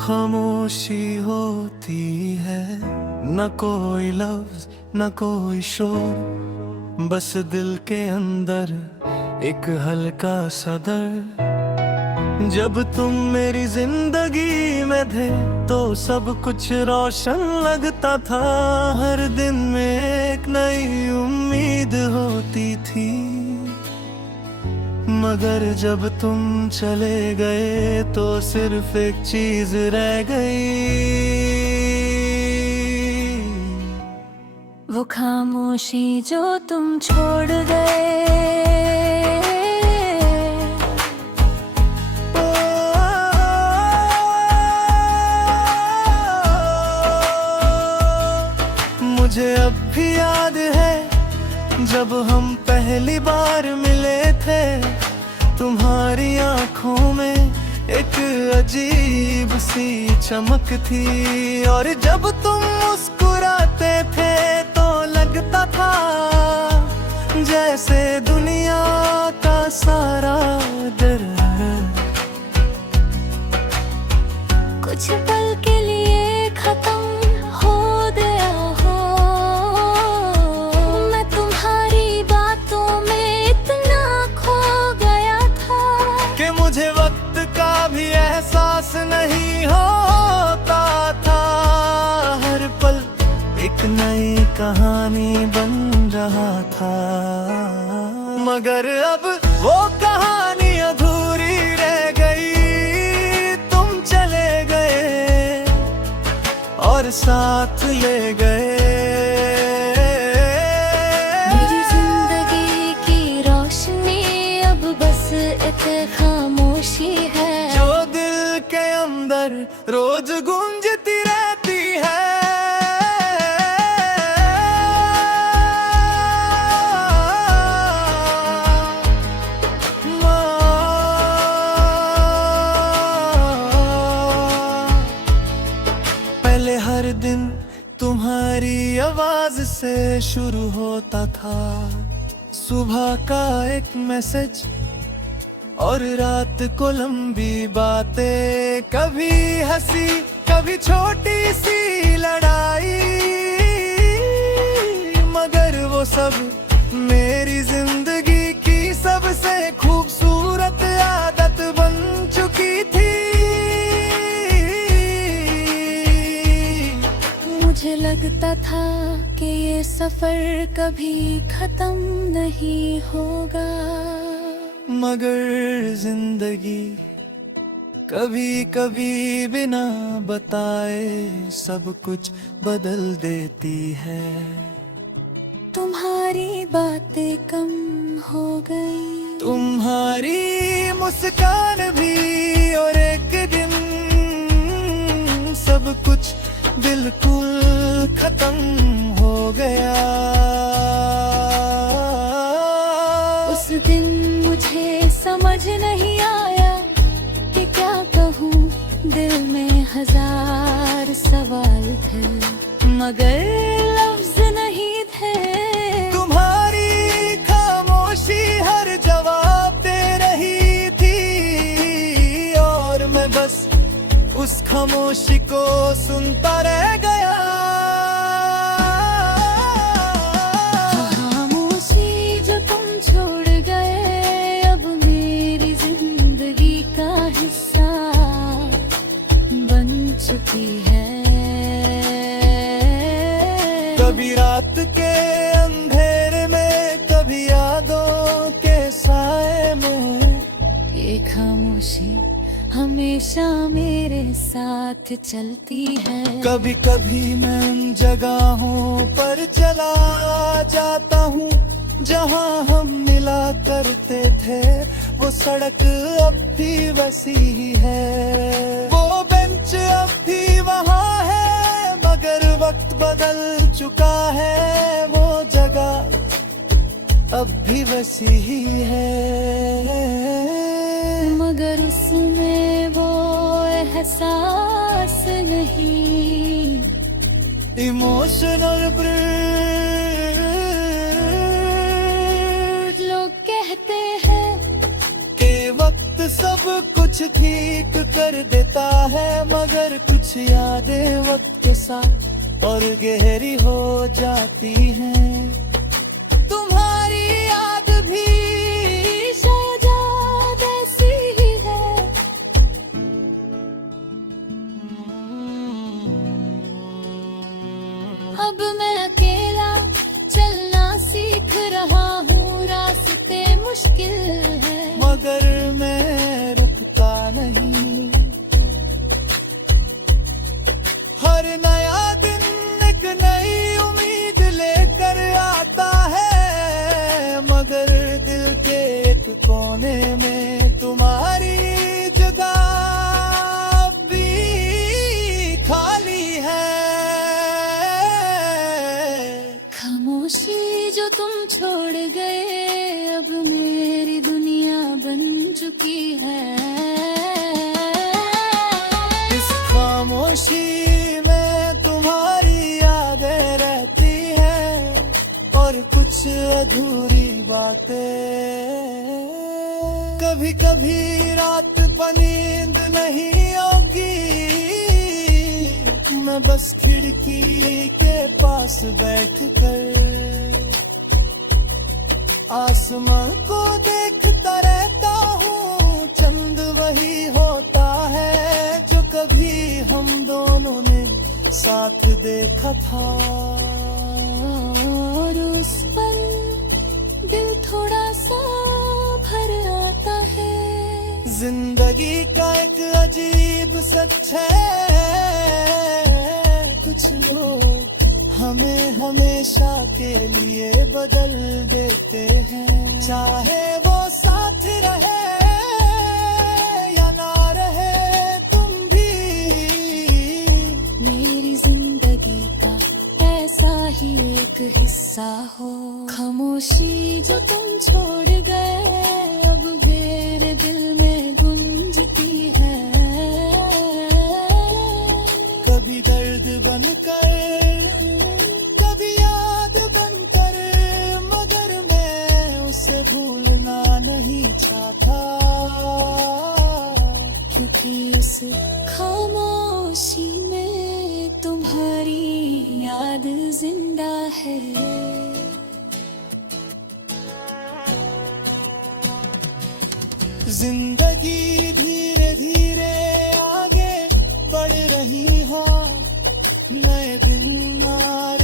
खामोशी होती है, न कोई लफ्ज न कोई शोर, बस दिल के अंदर एक हल्का सा दर्द। जब तुम मेरी जिंदगी में थे तो सब कुछ रोशन लगता था, हर दिन में एक नई उम्मीद होती थी। मगर जब तुम चले गए तो सिर्फ एक चीज रह गई, वो खामोशी जो तुम छोड़ गए। मुझे अब भी याद है जब हम पहली बार मिले थे, तुम्हारी आंखों में एक अजीब सी चमक थी, और जब तुम मुस्कुराते थे तो लगता था जैसे दुनिया का सारा डर कुछ पल के लिए खत्म हो गया हो। मैं तुम्हारी बातों में इतना खो गया था कि मुझे वक्त का भी एहसास नहीं होता था। हर पल एक नई कहानी बन रहा था, मगर अब वो कहानी अधूरी रह गई। तुम चले गए और साथ ले गए मेरी जिंदगी की रोशनी। अब बस एक खामोशी है जो दिल के अंदर रोज गूंजती रहती है। पहले हर दिन तुम्हारी आवाज से शुरू होता था, सुबह का एक मैसेज और रात को लंबी बातें, कभी हंसी कभी छोटी सी लड़ाई, मगर वो सब मेरी जिंदगी की सबसे खूबसूरत आदत बन चुकी थी। मुझे लगता था कि ये सफर कभी खत्म नहीं होगा, मगर जिंदगी कभी कभी बिना बताए सब कुछ बदल देती है। तुम्हारी बातें कम हो गई, तुम्हारी मुस्कान भी, और एक दिन सब कुछ बिल्कुल खत्म हो गया। उस दिन मुझे समझ नहीं आया कि क्या कहूँ, दिल में हजार सवाल थे मगर लफ्ज नहीं थे। तुम्हारी खामोशी हर जवाब दे रही थी, और मैं बस उस खामोशी को सुनता रह गया। खामोशी जो तुम छोड़ गए अब मेरी जिंदगी का हिस्सा बन चुकी है। कभी रात के अंधेरे में, कभी यादों के साए में, ये खामोशी हमेशा मेरे साथ चलती है। कभी कभी मैं उन जगहों पर चला जाता हूँ जहाँ हम मिला करते थे, वो सड़क अब भी वैसी ही है, वो बेंच अब भी वहाँ है, मगर वक्त बदल चुका है। वो जगह अब भी वैसी ही है, मगर उसमें वो एहसास नहीं। इमोशनल लोग कहते हैं के वक्त सब कुछ कुछ ठीक कर देता है, मगर कुछ यादें वक्त के साथ और गहरी हो जाती हैं। तुम्हारी याद भी शायद ऐसी ही है। अब मैं अकेला चलना सीख रहा हूँ, रास्ते मुश्किल है मगर मैं रुकता नहीं। हर नया दिन एक नई उम्मीद लेकर आता है, मगर दिल के एक कोने में तुम्हारी जगह भी खाली है। खामोशी जो तुम छोड़ गए, अब मेरी दुनिया बन चुकी है। इस खामोशी में तुम्हारी यादें रहती हैं और कुछ अधूरी बातें। कभी कभी रात पर नींद नहीं आती, मैं बस खिड़की के पास बैठकर आसमां को देखता रहता हूँ। चंद वही होता है जो कभी हम दोनों ने साथ देखा था। और उस पल दिल थोड़ा सा भर आता है। जिंदगी का एक अजीब सच है, कुछ लोग हमें हमेशा के लिए बदल देते हैं। चाहे वो साथ रहे या ना रहे, तुम भी मेरी जिंदगी का ऐसा ही एक हिस्सा हो। खामोशी जो तुम छोड़ गए, अब मेरे दिल में गूंजती है। कभी दर्द बनकर, कभी याद बनकर, मगर मैं उसे भूलना नहीं चाहता, क्योंकि इस खामोशी में तुम्हारी याद जिंदा है। जिंदगी धीरे धीरे आगे बढ़ रही हो, नए दिन आ